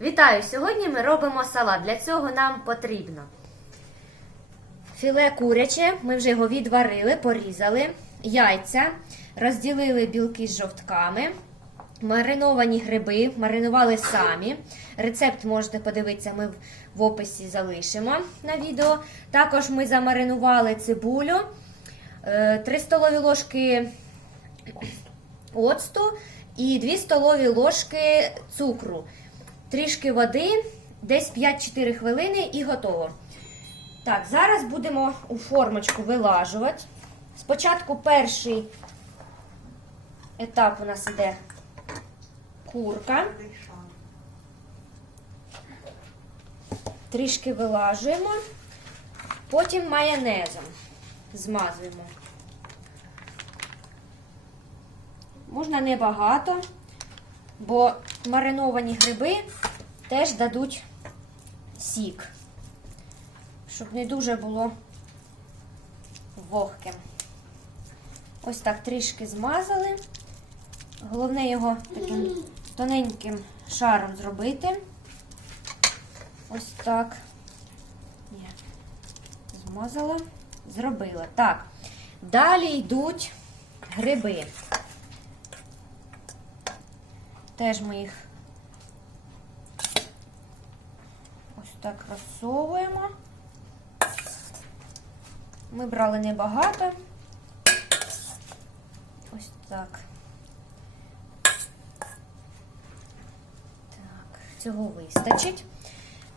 Вітаю! Сьогодні ми робимо салат. Для цього нам потрібно філе куряче, ми вже його відварили, порізали, яйця, розділили білки з жовтками, мариновані гриби, маринували самі. Рецепт можете подивитися, ми в- описі залишимо на відео. Також ми замаринували цибулю, 3 столові ложки оцту і 2 столові ложки цукру. Трішки води, десь 5-4 хвилини і готово. Так, зараз будемо у формочку вилажувати. Спочатку перший етап у нас іде курка. Трішки вилажуємо, потім майонезом змазуємо. Можна небагато, бо мариновані гриби теж дадуть сік, щоб не дуже було вогким. Ось так трішки змазали. Головне його таким тоненьким шаром зробити. Ось так. Ні. Змазала, зробила. Так. Далі йдуть гриби. Теж ми їх ось так розсовуємо. Ми брали небагато. Ось так. Так, цього вистачить.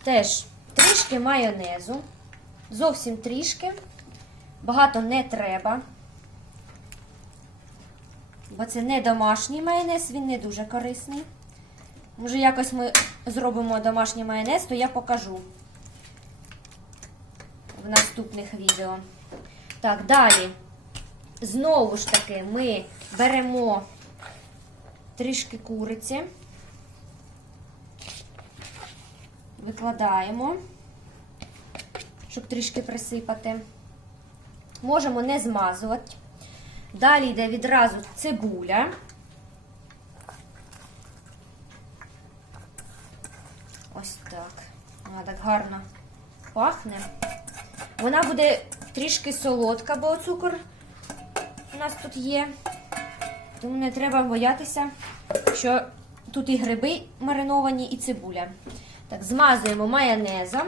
Теж трішки майонезу. Зовсім трішки. Багато не треба. Бо це не домашній майонез, він не дуже корисний. Може, якось ми зробимо домашній майонез, то я покажу в наступних відео. Так, далі. Знову ж таки, ми беремо трішки куриці, викладаємо, щоб трішки присипати. Можемо не змазувати. Далі йде відразу цибуля. Ось так. Вона так гарно пахне. Вона буде трішки солодка, бо цукор у нас тут є. Тому не треба боятися, що тут і гриби мариновані, і цибуля. Так, змазуємо майонезом.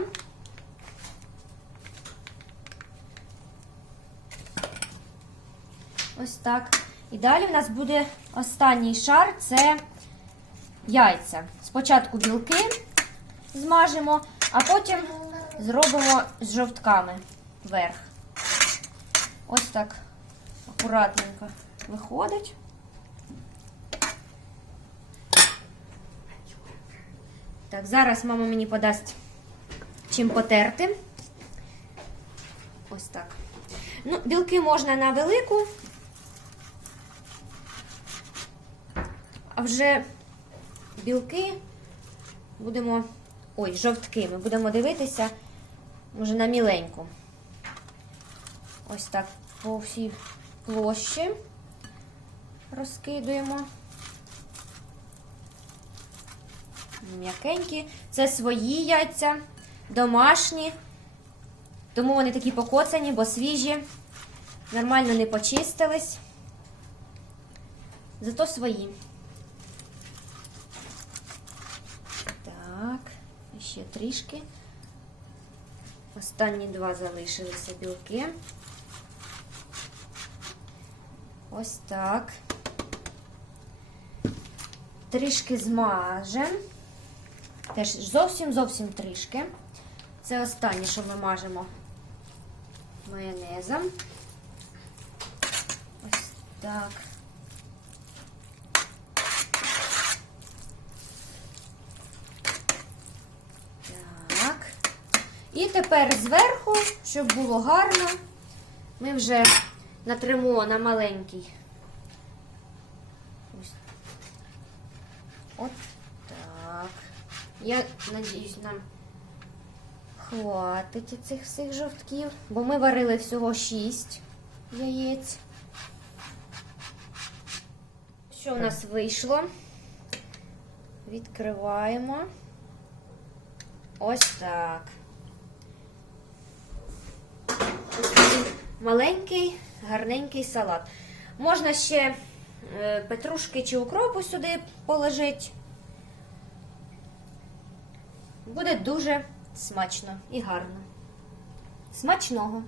Ось так. І далі в нас буде останній шар це яйця. Спочатку білки змажемо, а потім зробимо з жовтками вверх. Ось так акуратненько виходить. Так, зараз мама мені подасть чим потерти. Ось так. Ну, білки можна на велику, вже білки будемо. Ой, жовтки. Ми будемо дивитися, може, на міленьку. Ось так по всій площі розкидуємо. М'якенькі. Це свої яйця, домашні. Тому вони такі покоцані, бо свіжі, нормально не почистились. Зато свої. Так, ще трішки. Останні два залишилися білки. Ось так. Трішки змажемо. Теж зовсім зовсім трішки. Це останнє, що ми мажемо майонезом. Ось. Так. І тепер зверху, щоб було гарно, ми вже натримо на маленький. Ось. От так. Я надіюсь, нам хватить цих всіх жовтків, бо ми варили всього 6 яєць. Що у нас вийшло? Відкриваємо. Ось так. Ось такий маленький, гарненький салат. Можна ще е, петрушки чи укропу сюди положити. Буде дуже смачно і гарно. Смачного!